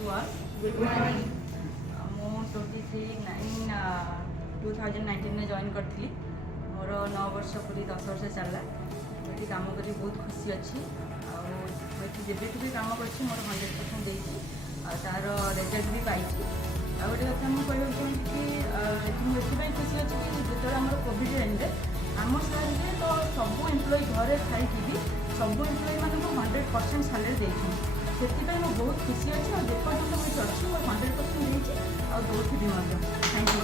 to all. Good morning. ମୁଁ 2019 ଜଏନ୍ କରିଥିଲି। ମୋର 9 ବର୍ଷ ପୁରୀ 10 ବର୍ଷ ଚାଲିଲା। ଏଠି କାମ କରି ବହୁତ ଖୁସି ଅଛି। ଆଉ ଏଠି ଯେବେଠୁ ବି କାମ କରିଛି ମୋର 100% ଦେଇଛି ଆଉ ତାର ରେଜଲ୍ଟ ବି ପାଇଛି। ଆଉ ଗୋଟେ କଥା ମୁଁ କହିବାକୁ ଚାହୁଁଛି କି ଏଠି ମୁଁ ଏଥିପାଇଁ ଖୁସି ଅଛି କି ଯେତେବେଳେ ଆମର କୋଭିଡ଼ ଟାଇମ୍ରେ ଆମ ସାର୍ରେ ତ ସବୁ ଏମ୍ପ୍ଲୟି ଘରେ ଥାଇକି ବି ସବୁ ଏମ୍ପ୍ଲୟିମାନଙ୍କୁ 100% ସାଲେରୀ ଦେଇଛନ୍ତି। ସେଥିପାଇଁ ମୁଁ ବହୁତ ଖୁସି ଅଛି ଆଉ ଯେପର୍ଯ୍ୟନ୍ତ ମୁଁ ଏଠି ଅଛି ମୋର 100% ଦେଇଛି ଆଉ ଦେଉଥିବି ମଧ୍ୟ। Thank you.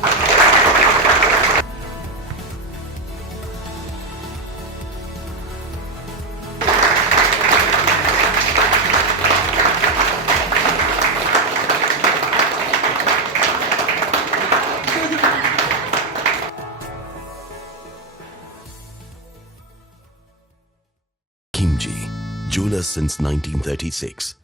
Khimji, jeweler since 1936.